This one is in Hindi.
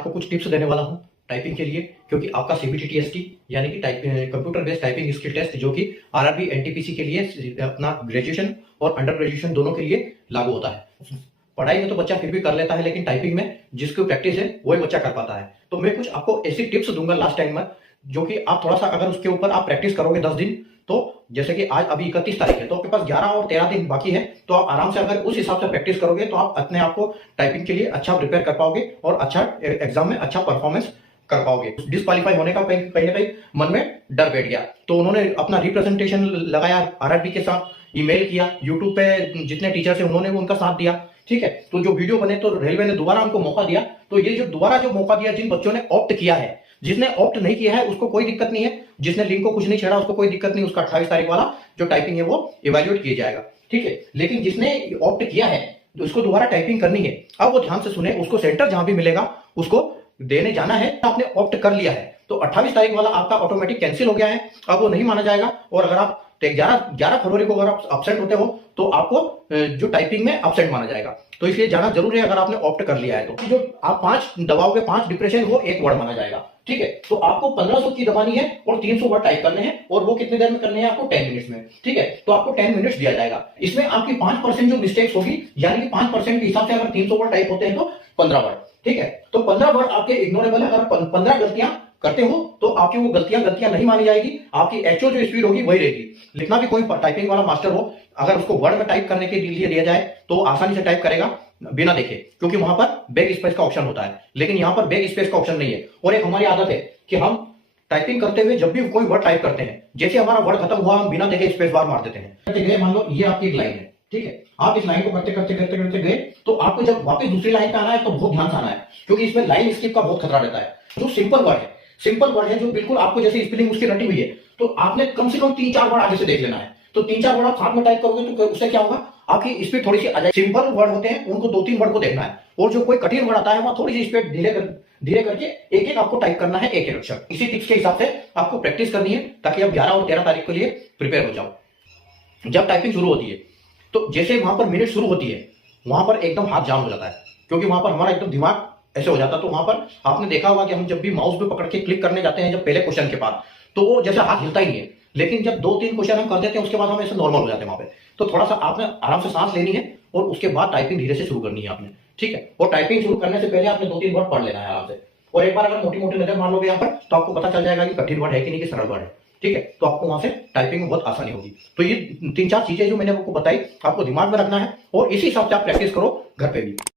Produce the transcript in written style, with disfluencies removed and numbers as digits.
आपको कुछ टिप्स देने वाला हूं टाइपिंग के लिए, क्योंकि आपका सीबीटी टीएसटी यानी कि computer based typing skill test जो कि आरआरबी एनटीपीसी के लिए अपना ग्रेजुएशन और अंडर ग्रेजुएशन दोनों के लिए लागू होता है। पढ़ाई में तो बच्चा फिर भी कर लेता है, लेकिन टाइपिंग में जिसकी प्रैक्टिस है वही बच्चा कर पाता है। तो मैं कुछ आपको ऐसी टिप्स दूंगा लास्ट टाइम में, जो कि आप थोड़ा सा अगर उसके ऊपर आप प्रैक्टिस करोगे 10 दिन, तो जैसे कि आज अभी 31 तारीख है, तो आपके पास 11 और 13 दिन बाकी है, तो आप आराम से अगर उस हिसाब से प्रैक्टिस करोगे तो आप अपने आप को टाइपिंग के लिए अच्छा प्रिपेयर कर पाओगे और अच्छा एग्जाम में अच्छा परफॉर्मेंस कर पाओगे। डिस्क्वालीफाई होने का कहीं ना कहीं मन में डर बैठ गया, तो उन्होंने अपना रिप्रेजेंटेशन लगाया, आरआरबी के साथ ईमेल किया, यूट्यूब पे जितने टीचर्स हैं उन्होंने उनका साथ दिया, ठीक है। तो जो वीडियो बने, तो रेलवे ने दोबारा उनको मौका दिया। तो ये जो दोबारा जो मौका दिया, जिन बच्चों ने ऑप्ट किया है, जिसने ऑप्ट नहीं किया है उसको कोई दिक्कत नहीं है, जिसने लिंक को कुछ नहीं छेड़ा उसको कोई दिक्कत नहीं, उसका 28 तारीख वाला जो टाइपिंग है वो इवेल्युएट किया जाएगा, ठीक है। लेकिन जिसने ऑप्ट किया है तो उसको दोबारा टाइपिंग करनी है। अब वो ध्यान से सुने, उसको सेंटर जहां भी मिलेगा उसको देने जाना है। आपने ऑप्ट कर लिया है तो 28 तारीख वाला आपका ऑटोमेटिक कैंसिल हो गया है, अब वो नहीं माना जाएगा। और अगर आप 11 फरवरी को अगर आप अपसेंट होते हो तो आपको जो टाइपिंग में अपसेंट माना जाएगा। तो इसलिए जाना जरूरी है अगर आपने ऑप्ट कर लिया है तो। जो आप 5 दबाओगे, 5 डिप्रेशन, वो 1 वर्ड माना जाएगा, ठीक है। तो आपको 1500 की दबानी है और 300 वर्ड टाइप करने हैं, और वो कितनी देर में करने हैं? आपको 10 मिनट्स में, ठीक है। तो आपको 10 मिनट्स दिया जाएगा। इसमें आपकी 5% जो मिस्टेक्स होगी, यानी कि 5% के हिसाब से अगर 300 वर्ड टाइप होते हैं तो 15 वर्ड, ठीक है। तो 15 वर्ड आपके इग्नोरेबल है। अगर 15 गलतियां करते हो तो आपकी वो गलतियां नहीं मानी जाएगी, आपकी एक्चुअल जो स्पीड होगी वही रहेगी। लिखना भी कोई टाइपिंग वाला मास्टर हो, अगर उसको वर्ड में टाइप करने के लिए दिया जाए तो आसानी से टाइप करेगा बिना देखे, क्योंकि वहां पर बैक स्पेस का ऑप्शन होता है, लेकिन यहां पर बैक स्पेस का ऑप्शन नहीं है। और एक हमारी आदत है कि हम टाइपिंग करते हुए जब भी कोई वर्ड टाइप करते हैं, जैसे हमारा वर्ड खत्म हुआ हम बिना देखे स्पेस बार मार देते हैं। मान लो ये आपकी एक लाइन है, ठीक है। आप इस लाइन को करते करते करते करते गए, तो आपको जब वापस दूसरी लाइन पे आना है तो बहुत ध्यान से आना है, क्योंकि इसमें लाइन स्किप का बहुत खतरा रहता है। जो सिंपल वर्ड है जो बिल्कुल आपको जैसे स्पेलिंग उसकी रटी हुई है, तो आपने कम से कम 3-4 वर्ड आगे से देख लेना है। तो 3-4 वर्ड आप साथ में टाइप करोगे तो उससे क्या होगा, आपकी स्पीड थोड़ी सी आ जाएगी। सिंपल वर्ड होते हैं उनको 2-3 वर्ड को देखना है, और जो कोई कठिन वर्ड आता है वहां थोड़ी सी स्पीड धीरे करके एक आपको टाइप करना है, एक अक्षर। इसी टिप्स के हिसाब से आपको प्रैक्टिस करनी है, ताकि आप 11 और 13 तारीख के लिए प्रिपेयर हो जाओ। जब टाइपिंग शुरू होती है तो जैसे वहां पर मिनट शुरू होती है, वहां पर एकदम हाथ जाम हो जाता है, क्योंकि वहां पर हमारा एकदम दिमाग ऐसे हो जाता है। तो वहां पर आपने देखा होगा कि हम जब भी माउस पे पकड़ के क्लिक करने जाते हैं जब पहले क्वेश्चन के बाद, तो वो जैसे हाथ हिलता ही नहीं है। लेकिन जब 2-3 क्वेश्चन हम कर देते हैं उसके बाद हम ऐसे नॉर्मल हो जाते हैं वहां पे। तो थोड़ा सा आपने आराम से सांस लेनी है और उसके बाद टाइपिंग धीरे से शुरू करनी है आपने, ठीक है। और टाइपिंग शुरू करने से पहले आपने 2-3 वर्ड पढ़ लेना है आराम से। और एक बार अगर मोटी मोटी नजर मार लोगे यहाँ पर, तो आपको पता चल जाएगा कि कठिन वर्ड है कि नहीं, कि सरल वर्ड है, ठीक है। तो आपको वहां से टाइपिंग में बहुत आसानी होगी। तो ये 3-4 चीजें जो मैंने आपको बताई, आपको दिमाग में रखना है और इसी हिसाब से आप प्रैक्टिस करो घर पे भी।